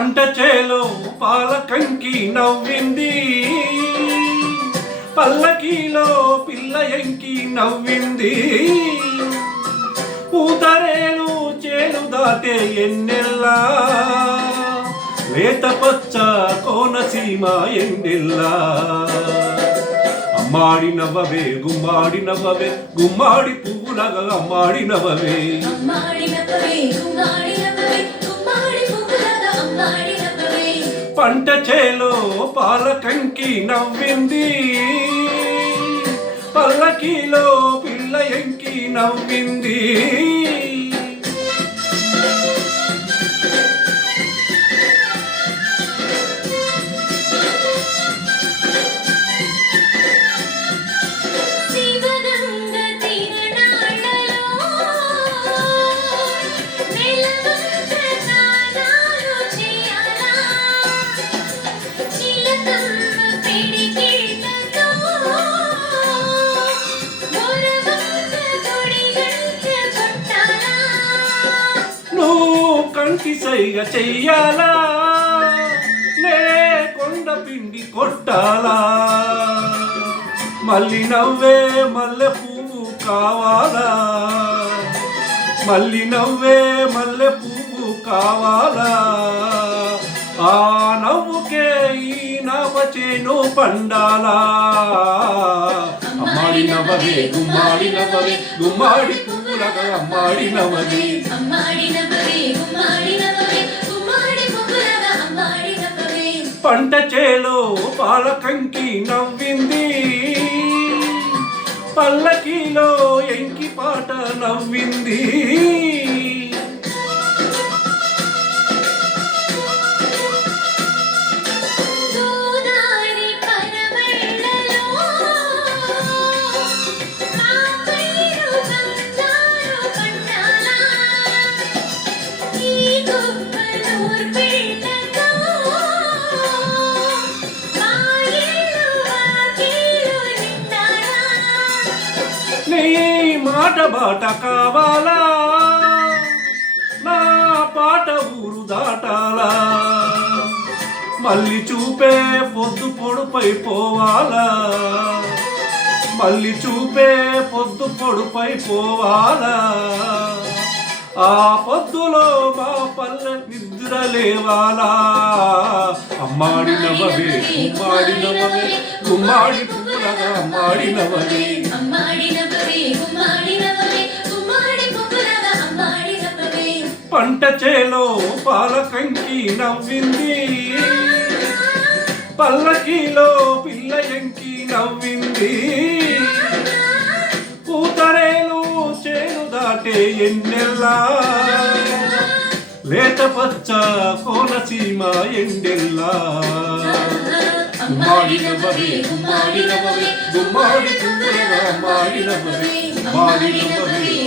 పంట చేలో పాలకంకి నవ్వింది, పల్లకీలో పిల్ల ఎంకి నవ్వింది. పూతరేలు చేలు దాటే ఎన్నెల్లా, లేత పచ్చ కోనసీమ ఎండెల్లా. అమ్మాడి నవ్వవే గుమ్మాడి నవ్వవే, గుమ్మాడి పువ్వులగా అమ్మాడి నవ్వవే. పంట చేలో పాలకంకి నవ్వింది, పల్లకీలో పిల్ల ఎంకి నవ్వింది. కంటి సైగ చెయ్యాలా, కొండ పిండి కొట్టాలా. మళ్ళీ నవ్వే మల్లె పువ్వు కావాలా, మళ్ళీ నవ్వే మల్లె పువ్వు కావాలా. ఆ నవ్వుకే ఈ నవ్వ చేను పండాలా. అమ్మాడి నవ్వవే గుమ్మాడి నవ్వవే, గుమ్మాడి పువ్వులగా అమ్మాడి నవ్వవే. పంట చేలో పాలకంకి నవ్వింది, పల్లకీలో ఎంకి పాట నవ్వింది. నీ మాట బాట కావాలా, నా పాట ఊరు దాటాలా. మళ్ళీ చూపే పొద్దు పొడుపై పోవాలా, మళ్ళీ చూపే పొద్దు పొడుపై పోవాలా. ఆ పొద్దులో మా పల్లె నిద్ర లేవాలా. అమ్మాడి నవ్వవే గుమ్మాడి నవ్వవే, గుమ్మాడి పువ్వులగా అమ్మాడి నవ్వవే. పంట చేలో పాలకంకి నవ్వింది, పల్లకీలో పిల్ల ఎంకి నవ్వింది. పూతరేలు చేను దాటే ఎన్నెల్లా, లేత పచ్చ కోనసీమ ఎండెల్లా. గుమ్మాడి నవ్వవే గుమ్మాడి నవ్వవే, గుమ్మాడి పువ్వులగా అమ్మాడి నవ్వవే. గుమ్మాడి నవ్వవే